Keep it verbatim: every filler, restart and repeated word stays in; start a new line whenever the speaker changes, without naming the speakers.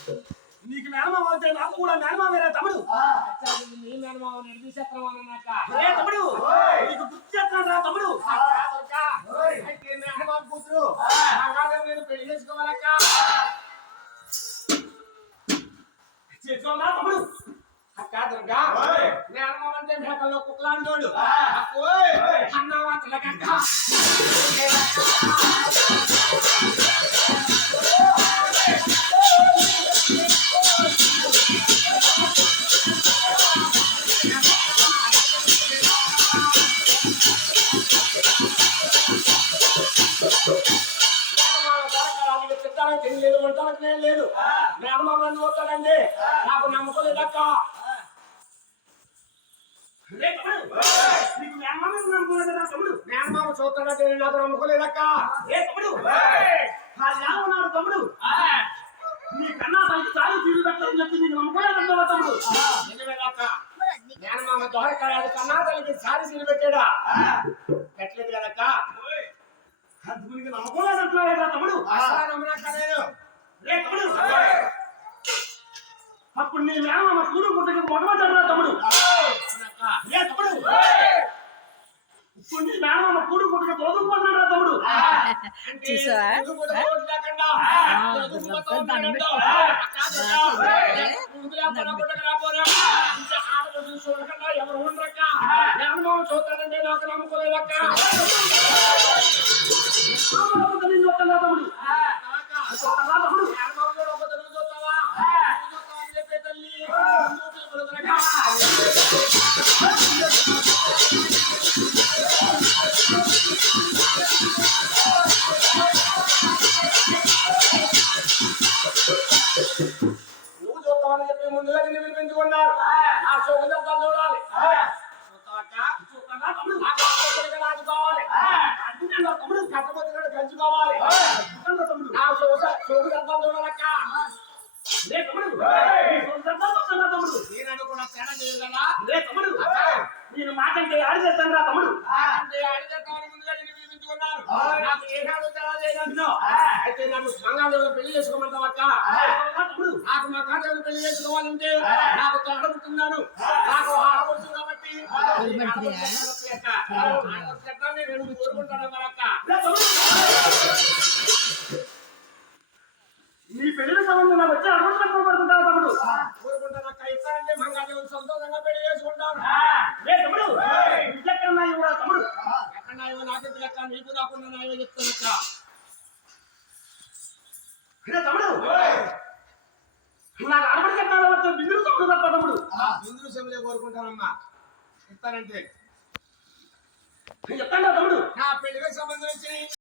నీకు మేనమామ అయితే నాకు కూడా మేనమామ వేరే తమ్ముడు.
నీ మేనమామ నిర్దిశత్రం అన్నాక
తమ్ముడు నీకు గుర్తు చేస్తున్నాడు రా తమ్ముడు.
అయితే మేనమామ కూతురు నేను పెళ్లి చేసుకోవాలక్క.
చేసుకోవాలా తమ్ముడు?
అక్క దుర్గా మేనమామ అంటే మేకల్లో కుక్కలాంటోడు అన్నావా తిలకక్క. లేదు వంటలకు నేను లేదు మేనమామ నన్ను వస్తాడండి నాకు నమ్మకం లేదక్క.
నీకు మేనమామ నమ్ముకోలేదా తమ్ముడు?
మేనమామ చూస్తాడంటే నాకు నమ్మకం లేదక్క.
ఏ తమ్ముడు ఉన్నాడు తమ్ముడు నీ కన్నా తనకి సారి తీరు పెట్టని చెప్పి నీకు నమ్మకోలేదంటావా తమ్ముడు?
నిజమేదక్క మేనమామ దొరకాడు కన్నా తనకి సారి తీరు పెట్టాడా పెట్టలేదు కదక్క.
నీకు నమ్మకోలేదంటున్నావేదా తమ్ముడు?
నమ్మనక్కలేదు.
రే తమ్ముడు అప్పుడు నీ మేనమామ కూడు గుట్టకి మొట్టమొదటిరా తమ్ముడు. ఏ తమ్ముడు ఇప్పుడు నీ మేనమామ కూడు గుట్టకి తోదుకుపోతున్నాడా తమ్ముడు?
ఎవరు ఉండరక్క మేనమామ చూస్తాడంటే నాకు నమ్మకోలేదక్క.
తమ్ముడు
నువ్వు చూస్తావని చెప్పి ముందుగా నిన్ను వినిపించుకున్నారు. నా సోదరు చూడాలి రాజుకోవాలి తమ్ముడు కట్టబొద్దు పెంచుకోవాలి. నా సోదరు చూడాలక్క. నేను అనుకున్న తేడా చేయగలరా?
నేను మాకంటే ఆడి చేస్తాను రా తమ్ముడు.
అంటే ఆడిచేస్తామని ముందుగా నిన్ను వినిపించుకున్నారు. నాకు ఏ కాదు తేడా చేయగలను. అయితే నన్ను మంగాదేవుని పెళ్లి చేసుకోమంటావక్క. నాకు మా కాదేవుని పెళ్లి చేసుకోవాలంటే నాకు తోడబుతున్నాను నాకు ఆడబడుతుంది కాబట్టి నేను కోరుకుంటాను మరక్క.
నీ పెళ్లి సంబంధం వచ్చి అడుగుతుంటావు తమ్ముడు.
కోరుకుంటానక్క. ఇస్తానంటే మంగాదేవుని సంతోషంగా పెళ్లి చేసుకుంటాను.
తమ్ముడు ఎక్కడన్నా ఇవ్వరా తమ్ముడు?
ఎక్కడ నాయో నాకెందుకు లెక్క నీకు రాకుండా నాయో చెప్తానక్క.
తమ్ముడు నాకు అరవడికి వచ్చే బిందులు తమ్ముడు తప్ప తమ్ముడు.
బిందులు సెమిలే కోరుకుంటానమ్మా. ఇస్తానంటే
చెప్తాను తమ్ముడు.
నా పెళ్లికి సంబంధించి